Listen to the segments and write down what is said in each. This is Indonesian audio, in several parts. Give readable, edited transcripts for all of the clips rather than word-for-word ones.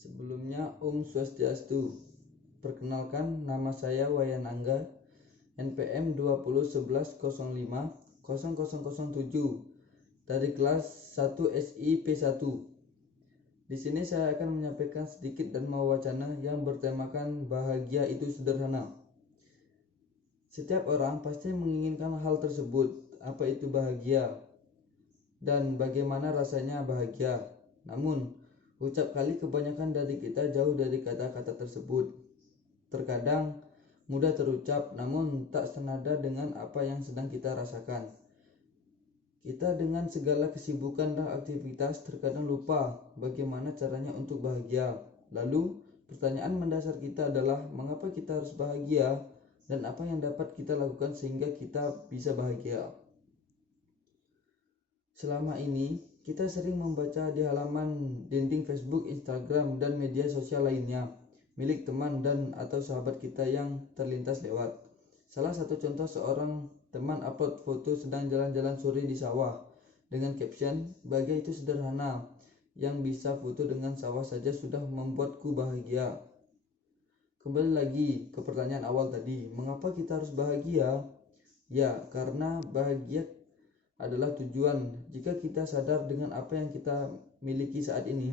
Sebelumnya, Om Swastiastu. Perkenalkan, nama saya Wayan Angga, NPM 2011050007 dari kelas 1 SIP1. Di sini saya akan menyampaikan sedikit dan wacana yang bertemakan bahagia itu sederhana. Setiap orang pasti menginginkan hal tersebut, apa itu bahagia dan bagaimana rasanya bahagia. Namun, ucap kali kebanyakan dari kita jauh dari kata-kata tersebut. Terkadang mudah terucap namun tak senada dengan apa yang sedang kita rasakan. Kita dengan segala kesibukan dan aktivitas terkadang lupa bagaimana caranya untuk bahagia. Lalu pertanyaan mendasar kita adalah mengapa kita harus bahagia dan apa yang dapat kita lakukan sehingga kita bisa bahagia. Selama ini kita sering membaca di halaman dinding Facebook, Instagram, dan media sosial lainnya milik teman dan atau sahabat kita yang terlintas lewat. Salah satu contoh, seorang teman upload foto sedang jalan-jalan sore di sawah dengan caption, "Bahagia itu sederhana, yang bisa foto dengan sawah saja sudah membuatku bahagia." Kembali lagi ke pertanyaan awal tadi, mengapa kita harus bahagia? Ya, karena bahagia adalah tujuan. Jika kita sadar dengan apa yang kita miliki saat ini,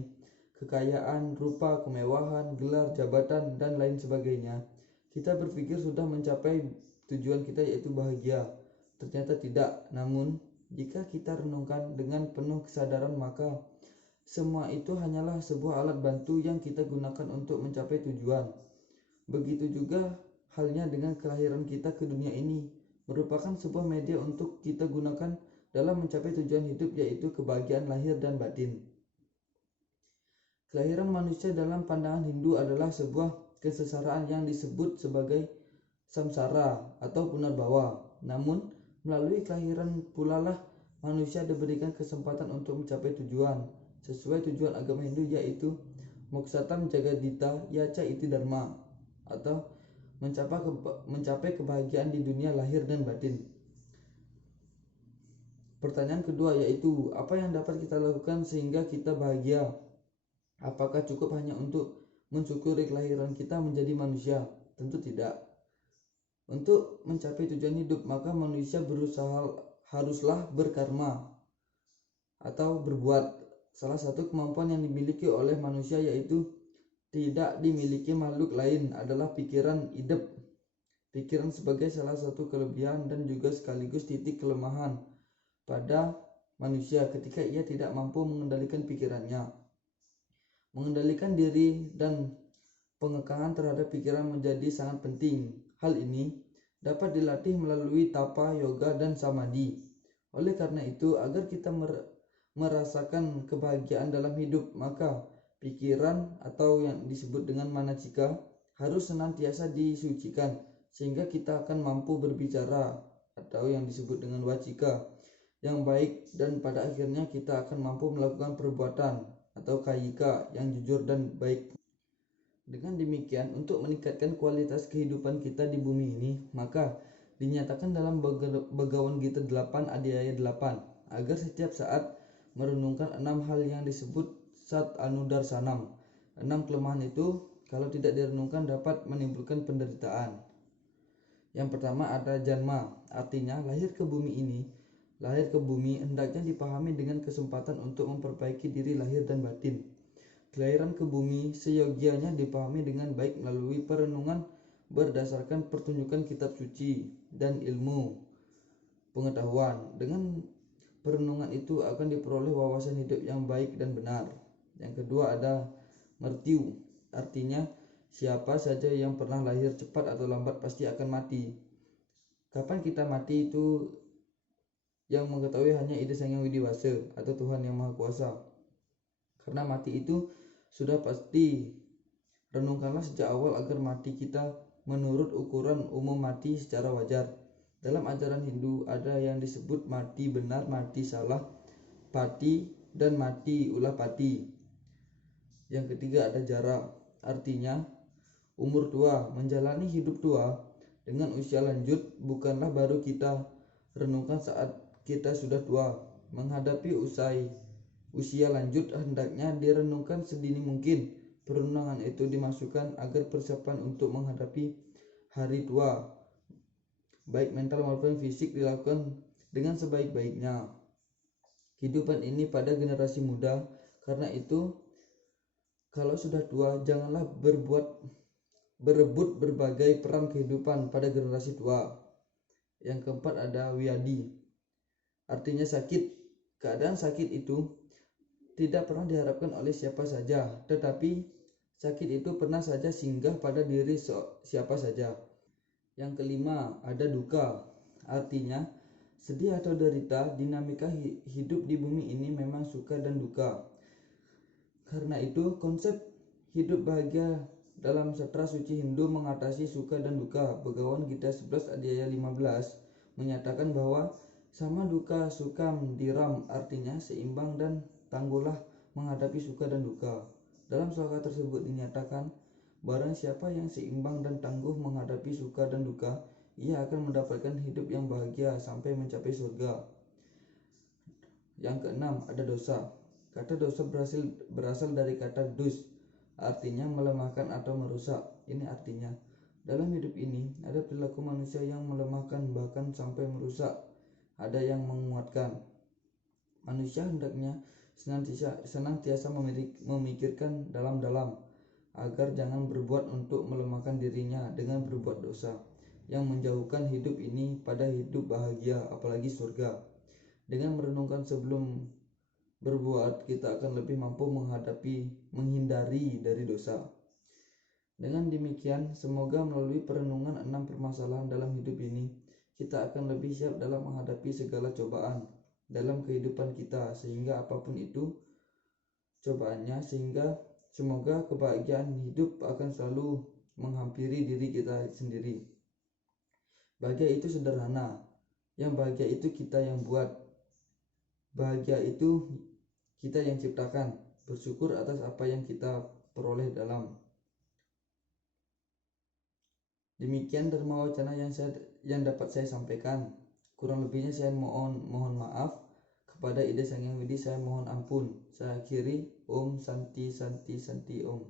kekayaan, rupa, kemewahan, gelar, jabatan, dan lain sebagainya, kita berpikir sudah mencapai tujuan kita, yaitu bahagia. Ternyata tidak. Namun, jika kita renungkan dengan penuh kesadaran, maka semua itu hanyalah sebuah alat bantu yang kita gunakan untuk mencapai tujuan. Begitu juga halnya dengan kelahiran kita ke dunia ini, merupakan sebuah media untuk kita gunakan dalam mencapai tujuan hidup, yaitu kebahagiaan lahir dan batin. Kelahiran manusia dalam pandangan Hindu adalah sebuah kesesaraan yang disebut sebagai samsara atau punarbawa. Namun, melalui kelahiran pula lah manusia diberikan kesempatan untuk mencapai tujuan sesuai tujuan agama Hindu, yaitu Mokshatam Jagadita Yacha Iti Dharma, atau mencapai kebahagiaan di dunia lahir dan batin. Pertanyaan kedua yaitu, apa yang dapat kita lakukan sehingga kita bahagia? Apakah cukup hanya untuk mensyukuri kelahiran kita menjadi manusia? Tentu tidak. Untuk mencapai tujuan hidup, maka manusia haruslah berkarma atau berbuat. Salah satu kemampuan yang dimiliki oleh manusia yaitu tidak dimiliki makhluk lain adalah pikiran idep. Pikiran sebagai salah satu kelebihan dan juga sekaligus titik kelemahan pada manusia ketika ia tidak mampu mengendalikan pikirannya. Mengendalikan diri dan pengekangan terhadap pikiran menjadi sangat penting. Hal ini dapat dilatih melalui tapa, yoga, dan samadhi. Oleh karena itu, agar kita merasakan kebahagiaan dalam hidup, maka pikiran atau yang disebut dengan manacika harus senantiasa disucikan sehingga kita akan mampu berbicara atau yang disebut dengan wacika yang baik, dan pada akhirnya kita akan mampu melakukan perbuatan atau kayika yang jujur dan baik. Dengan demikian, untuk meningkatkan kualitas kehidupan kita di bumi ini, maka dinyatakan dalam Bhagavad Gita 8 Adhyaya 8 agar setiap saat merenungkan 6 hal yang disebut Sat Anudarsanam. 6 kelemahan itu kalau tidak direnungkan dapat menimbulkan penderitaan. Yang pertama ada janma, artinya lahir ke bumi ini. Lahir ke bumi hendaknya dipahami dengan kesempatan untuk memperbaiki diri lahir dan batin. Kelahiran ke bumi seyogianya dipahami dengan baik melalui perenungan berdasarkan pertunjukan kitab suci dan ilmu pengetahuan. Dengan perenungan itu akan diperoleh wawasan hidup yang baik dan benar. Yang kedua ada mertiu, artinya siapa saja yang pernah lahir cepat atau lambat pasti akan mati. Kapan kita mati itu yang mengetahui hanya Ida Sang Hyang Widi Wasa atau Tuhan Yang Maha Kuasa. Karena mati itu sudah pasti. Renungkanlah sejak awal agar mati kita menurut ukuran umum mati secara wajar. Dalam ajaran Hindu ada yang disebut mati benar, mati salah, pati, dan mati ulah pati. Yang ketiga ada jara, artinya umur tua, menjalani hidup tua dengan usia lanjut bukanlah baru kita renungkan saat kita sudah tua. Menghadapi usia lanjut hendaknya direnungkan sedini mungkin Perenungan itu dimasukkan agar persiapan untuk menghadapi hari tua, baik mental maupun fisik, dilakukan dengan sebaik-baiknya. Kehidupan ini pada generasi muda, karena itu kalau sudah tua janganlah berebut berbagai peran kehidupan pada generasi tua. Yang keempat ada wiyadi, artinya sakit. Keadaan sakit itu tidak pernah diharapkan oleh siapa saja, tetapi sakit itu pernah saja singgah pada diri siapa saja. Yang kelima ada duka, artinya sedih atau derita. Dinamika hidup di bumi ini memang suka dan duka. Karena itu konsep hidup bahagia dalam Sastra Suci Hindu mengatasi suka dan duka. Begawan Gita 11 adhyaya 15 menyatakan bahwa sama duka sukam diram, artinya seimbang dan tangguhlah menghadapi suka dan duka. Dalam sloka tersebut dinyatakan, barang siapa yang seimbang dan tangguh menghadapi suka dan duka, ia akan mendapatkan hidup yang bahagia sampai mencapai surga. Yang keenam ada dosa. Kata dosa berasal dari kata dus, artinya melemahkan atau merusak. Ini artinya, dalam hidup ini ada perilaku manusia yang melemahkan bahkan sampai merusak, ada yang menguatkan. Manusia hendaknya senantiasa memikirkan dalam-dalam agar jangan berbuat untuk melemahkan dirinya dengan berbuat dosa yang menjauhkan hidup ini pada hidup bahagia, apalagi surga. Dengan merenungkan sebelum berbuat, kita akan lebih mampu menghindari dari dosa. Dengan demikian, semoga melalui perenungan 6 permasalahan dalam hidup ini, kita akan lebih siap dalam menghadapi segala cobaan dalam kehidupan kita, sehingga apapun itu cobaannya, sehingga semoga kebahagiaan hidup akan selalu menghampiri diri kita sendiri. Bahagia itu sederhana, yang bahagia itu kita yang buat. Bahagia itu kita yang ciptakan. Bersyukur atas apa yang kita peroleh dalam. Demikian dharma wacana yang dapat saya sampaikan. Kurang lebihnya saya mohon maaf. Kepada Ida Sang Yang Widi saya mohon ampun. Saya akhiri. Om Santi Santi Santi Om.